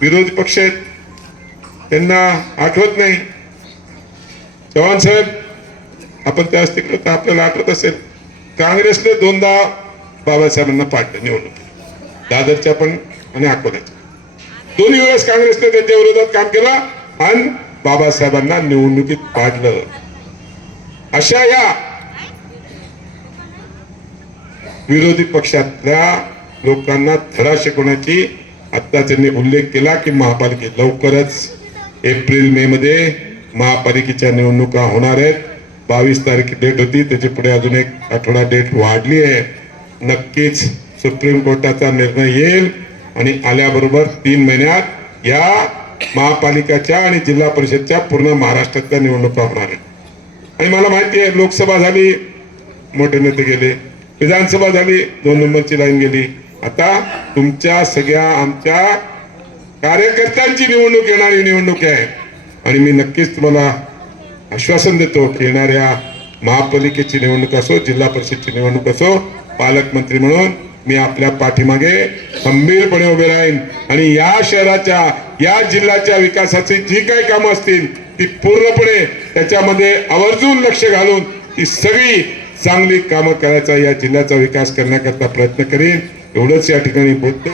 विरोधी पक्ष आहेत त्यांना आठवत नाही. चव्हाण साहेब, आपण त्याच तिकडे तर आपल्याला आठवत असेल, काँग्रेसने 2दा बाबासाहेबांना पाडलं निवडणुकीत, दादरच्या पण आणि अकोल्याच्या. दोन्ही वेळेस काँग्रेसने त्यांच्या विरोधात काम केलं आणि बाबासाहेबांना निवडणुकीत पाडलं. अशा या विरोधी पक्षातल्या लोकांना धडा शिकवण्याची आता त्यांनी उल्लेख केला की महापालिकेत लवकरच एप्रिल मे मध्ये महापालिकेच्या निवडणुका होणार आहेत. 22 तारीख डेट होती, त्याची पुढे अजून एक आठवडा डेट वाढली आहे. नक्कीच सुप्रीम कोर्टाचा निर्णय येईल आणि आल्याबरोबर 3 महिन्यात या महापालिकेच्या आणि जिल्हा परिषदच्या पूर्ण महाराष्ट्रातल्या निवडणुका होणार आहेत. आणि मला माहिती आहे, लोकसभा झाली, मोठे नेते गेले, विधानसभा झाली, 2 नंबरची लाईन गेली. आता तुमच्या सगळ्या आमच्या कार्यकर्त्यांची निवडणूक येणारी निवडणूक आहे आणि मी नक्कीच तुम्हाला आश्वासन देतो की येणाऱ्या महापालिकेची निवडणूक असो, जिल्हा परिषदची निवडणूक असो, पालकमंत्री म्हणून मी आपल्या पाठीमागे खंबीरपणे उभे राहीन आणि या शहराच्या, या जिल्ह्याच्या विकासाची जी काही कामं असतील ती पूर्णपणे त्याच्यामध्ये आवर्जून लक्ष घालून ती सगळी चांगली कामं करायचा, या जिल्ह्याचा विकास करण्याकरता प्रयत्न करीन. एवढंच या ठिकाणी बोलतो.